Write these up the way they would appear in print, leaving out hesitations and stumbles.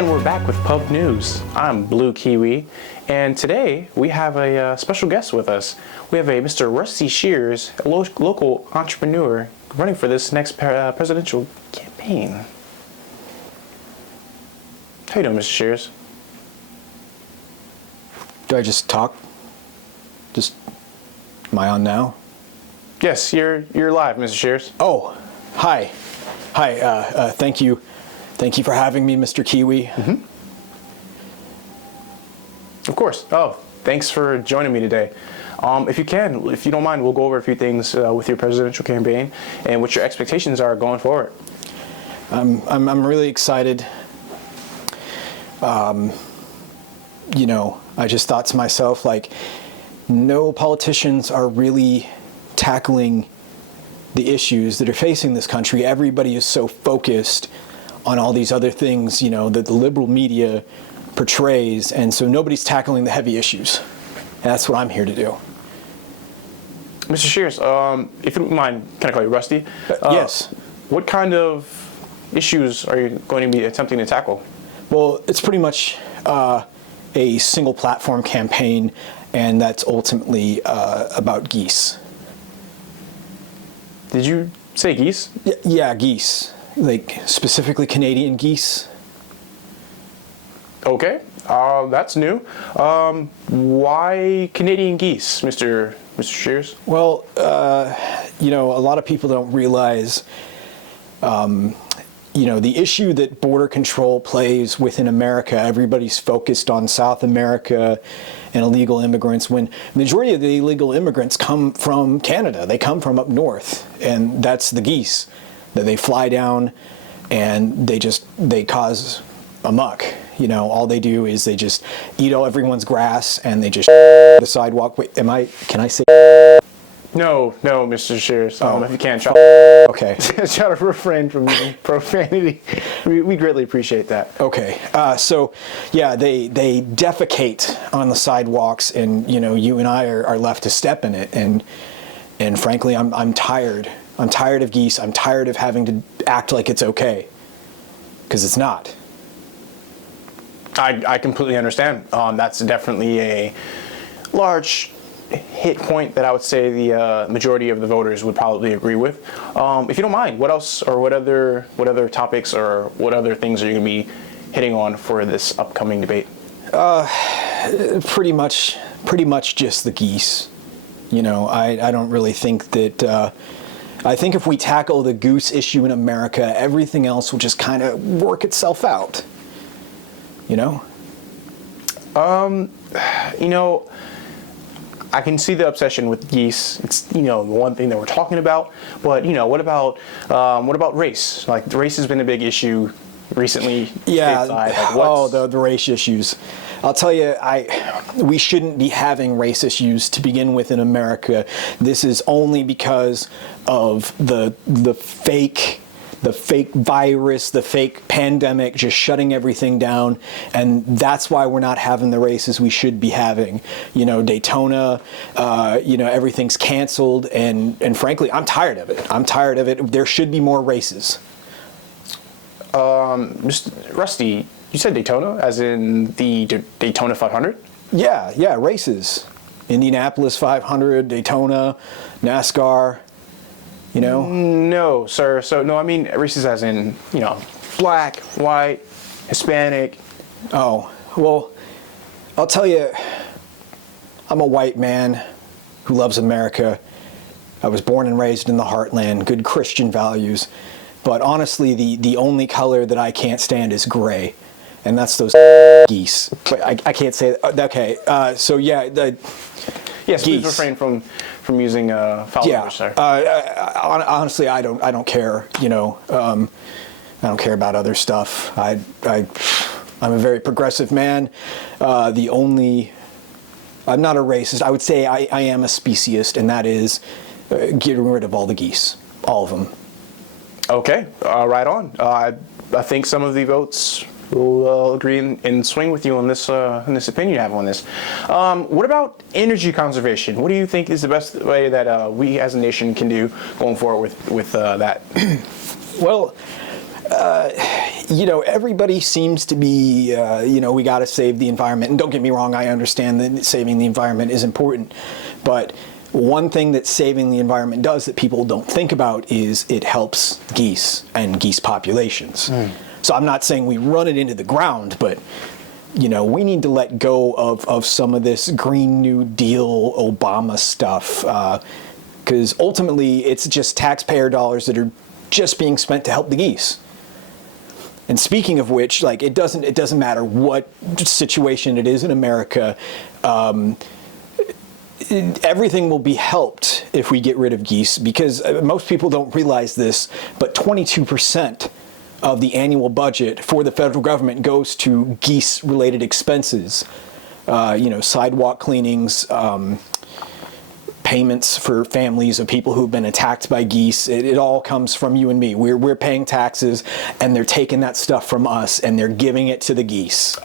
And we're back with Pub News. I'm Blue Kiwi, and today we have a special guest with us. We have a Mr. Rusty Shears, a local entrepreneur running for this next presidential campaign. How you doing, Mr. Shears? Do I just talk? Am I on now? Yes, you're live, Mr. Shears. Oh, hi. Thank you for having me, Mr. Kiwi. Mm-hmm. Of course. Oh, thanks for joining me today. If you don't mind, we'll go over a few things with your presidential campaign and what your expectations are going forward. I'm really excited. I just thought to myself, no politicians are really tackling the issues that are facing this country. Everybody is so focused on all these other things, that the liberal media portrays, and so nobody's tackling the heavy issues. And that's what I'm here to do. Mr. Shears, if you don't mind, can I call you Rusty? Yes. What kind of issues are you going to be attempting to tackle? Well, it's pretty much a single platform campaign, and that's ultimately about geese. Did you say geese? Yeah, geese. Specifically Canadian geese. Okay, that's new. Why Canadian geese, Mr. Shears? Well, a lot of people don't realize, the issue that border control plays within America. Everybody's focused on South America and illegal immigrants, when the majority of the illegal immigrants come from Canada. They come from up north, and that's the geese that they fly down, and they cause a muck. All they do is they just eat all everyone's grass, and they just the sidewalk. Wait, can I say? No, Mr. Shears. If you can, try. Okay. Try to refrain from using profanity. We greatly appreciate that. Okay. They defecate on the sidewalks, and you and I are left to step in it. And frankly, I'm tired. I'm tired of geese. I'm tired of having to act like it's okay, because it's not. I completely understand. That's definitely a large hit point that I would say the majority of the voters would probably agree with. If you don't mind, what else, or what other topics, or what other things are you going to be hitting on for this upcoming debate? Pretty much just the geese. I don't really think that. I think if we tackle the goose issue in America, everything else will just kind of work itself out. I can see the obsession with geese. It's the one thing that we're talking about. But what about race? The race has been a big issue recently. Yeah. Stateside. The race issues. I'll tell you, we shouldn't be having race issues to begin with in America. This is only because of the fake virus, the fake pandemic just shutting everything down, and that's why we're not having the races we should be having. Daytona, everything's canceled, and frankly, I'm tired of it. There should be more races. Mr. Rusty, you said Daytona, as in the Daytona 500? Yeah, races. Indianapolis 500, Daytona, NASCAR. No, sir. So, no, I mean races as in, black, white, Hispanic. Oh, well, I'll tell you, I'm a white man who loves America. I was born and raised in the heartland, good Christian values. But honestly, the only color that I can't stand is gray. And that's those geese. But I can't say that. Okay, so yeah, yes, geese. Please refrain from using foul language, sir. Honestly, I don't care. I don't care about other stuff. I'm a very progressive man. I'm not a racist. I would say I am a speciesist, and that is getting rid of all the geese, all of them. Okay, right on. I think some of the votes will agree and swing with you on this opinion you have on this. What about energy conservation? What do you think is the best way that we as a nation can do going forward with that? Well, everybody seems to be, we got to save the environment. And don't get me wrong, I understand that saving the environment is important. But one thing that saving the environment does that people don't think about is it helps geese and geese populations. So I'm not saying we run it into the ground, but we need to let go of some of this Green New Deal Obama stuff, because ultimately it's just taxpayer dollars that are just being spent to help the geese. And speaking of which, it doesn't matter what situation it is in America. Everything will be helped if we get rid of geese, because most people don't realize this, but 22% of the annual budget for the federal government goes to geese-related expenses. Sidewalk cleanings, payments for families of people who've been attacked by geese. It all comes from you and me. We're paying taxes, and they're taking that stuff from us, and they're giving it to the geese.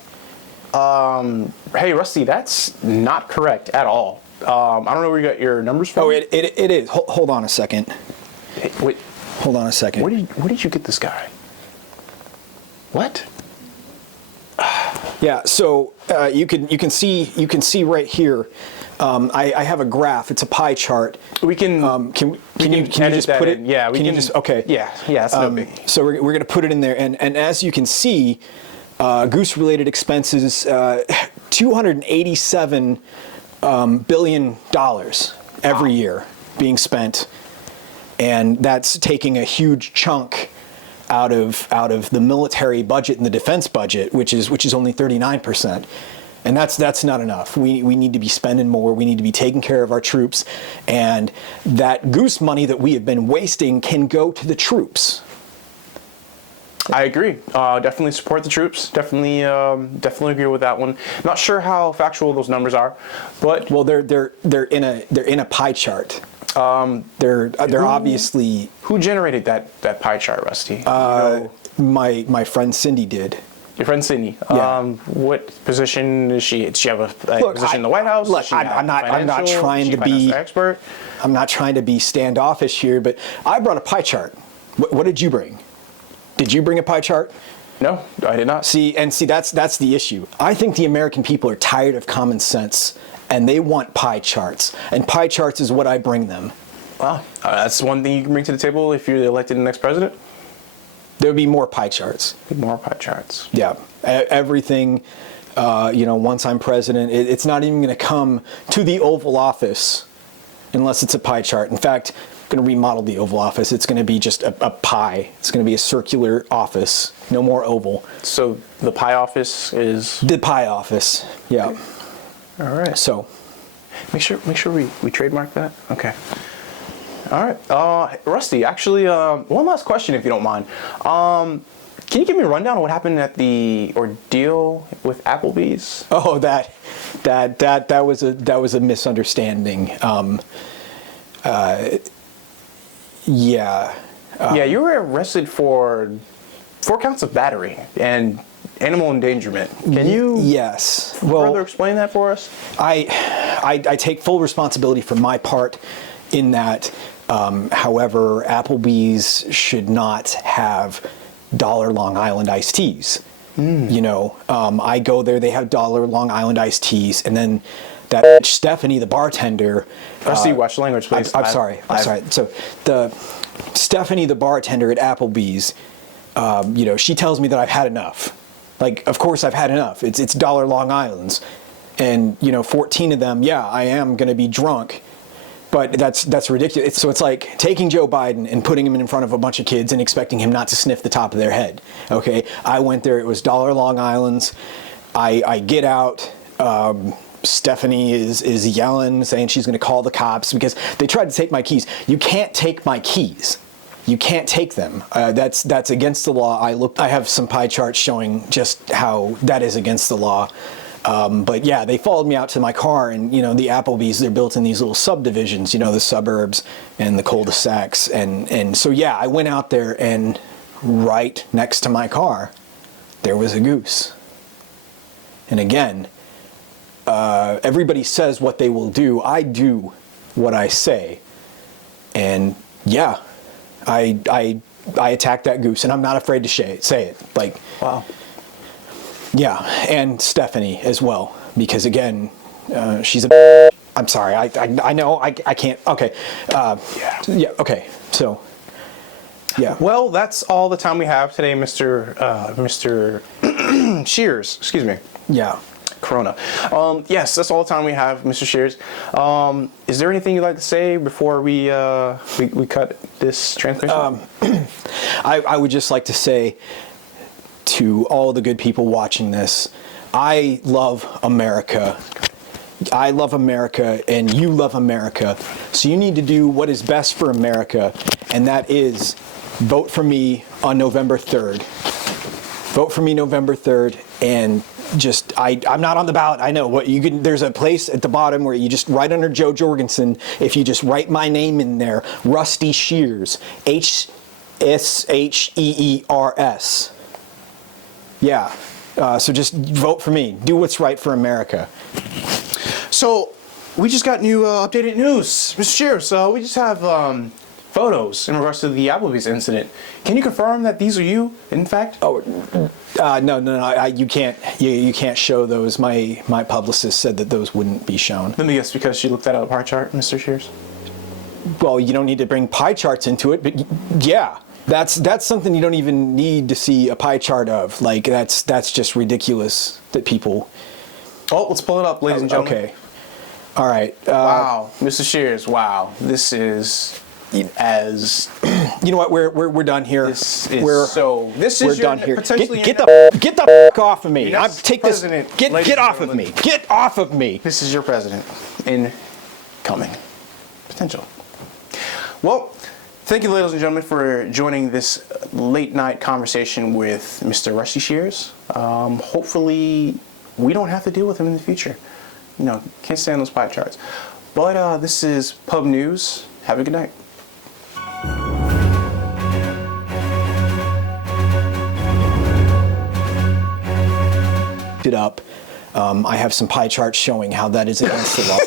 Hey, Rusty, that's not correct at all. I don't know where you got your numbers from. Oh, it is. Hold on a second. Hey, wait. Hold on a second. Where did you get this guy? What? Yeah. So you can see right here. I have a graph. It's a pie chart. We can. Can you just put it? Yeah. We can just. Okay. Yeah. That's no biggie. So we're going to put it in there, and as you can see, goose-related expenses, $287 billion every year being spent, and that's taking a huge chunk out of the military budget and the defense budget, which is only 39%. And that's not enough. We need to be spending more. We need to be taking care of our troops, and that goose money that we have been wasting can go to the troops. I agree. Definitely support the troops. Definitely agree with that one. Not sure how factual those numbers are, but they're in a pie chart. They're obviously. Who generated that pie chart, Rusty? My friend Cindy did. Your friend Cindy. Yeah. What position is she? Does she have a position in the White House? Look, I'm not trying to be expert. I'm not trying to be standoffish here, but I brought a pie chart. What did you bring? Did you bring a pie chart? No, I did not. See, that's the issue. I think the American people are tired of common sense, and they want pie charts. And pie charts is what I bring them. Wow, that's one thing you can bring to the table if you're elected the next president. There would be more pie charts. More pie charts. Yeah, everything. Once I'm president, it's not even going to come to the Oval Office unless it's a pie chart. In fact, going to remodel the Oval Office. It's going to be just a pie. It's going to be a circular office, no more oval. So the pie office is the pie office. Yeah. Okay. All right. So make sure we trademark that. Okay. All right. Rusty, actually, one last question, if you don't mind. Can you give me a rundown of what happened at the ordeal with Applebees? Oh, that was a misunderstanding. Yeah, you were arrested for 4 counts of battery and animal endangerment. Can you further explain that for us? I take full responsibility for my part in that. However, Applebees should not have dollar Long Island iced teas. I go there, they have dollar Long Island iced teas, and then that bitch Stephanie, the bartender. Rusty, watch the language, please. I'm sorry. So the Stephanie, the bartender at Applebee's, she tells me that I've had enough. Of course I've had enough. It's dollar Long Islands, and 14 of them. Yeah, I am going to be drunk, but that's ridiculous. So it's like taking Joe Biden and putting him in front of a bunch of kids and expecting him not to sniff the top of their head. Okay, I went there. It was dollar Long Islands. I get out. Stephanie is yelling, saying she's going to call the cops because they tried to take my keys. You can't take my keys. You can't take them. That's against the law. I have some pie charts showing just how that is against the law. But yeah, they followed me out to my car, and the Applebee's, they're built in these little subdivisions, the suburbs and the cul-de-sacs, and so yeah, I went out there, and right next to my car, there was a goose. And again, everybody says what they will do. I do what I say. And yeah, I I attacked that goose, and I'm not afraid to say it. Like, Wow. yeah, and Stephanie as well, because again, she's a. I'm sorry, I know I can't. Okay, yeah, okay, so. Yeah. Well, that's all the time we have today, Mr. Shears. Excuse me. Yeah. Corona. Yes, that's all the time we have, Mr. Shears. Is there anything you'd like to say before we cut this transmission? I would just like to say to all the good people watching this, I love America. I love America, and you love America. So you need to do what is best for America, and that is vote for me on November 3rd. Vote for me November 3rd, and just I'm not on the ballot. I know what you can. There's a place at the bottom where you just write under Joe Jorgensen. If you just write my name in there, Rusty Shears, HSHEERS. Yeah. So just vote for me. Do what's right for America. So, we just got new updated news, Mr. Shears. So we just have photos in regards to the Applebees incident. Can you confirm that these are you, in fact? Oh, no. You can't. You can't show those. My publicist said that those wouldn't be shown. Let me guess, because she looked at a pie chart, Mr. Shears. Well, you don't need to bring pie charts into it, but yeah, that's something you don't even need to see a pie chart of. Like that's just ridiculous that people. Oh, let's pull it up, ladies and gentlemen. Okay. All right. Wow, Mr. Shears. Wow, this is as. You know what? We're done here. This is we're done here. Potentially Get the off of me. Yes, Take this. President, Get off of me. Get off of me. This is your president incoming. Potential. Well, thank you, ladies and gentlemen, for joining this late night conversation with Mr. Rusty Shears. Hopefully, we don't have to deal with him in the future. No, can't stand those pie charts. But this is Pub News. Have a good night. It up. I have some pie charts showing how that is against the law.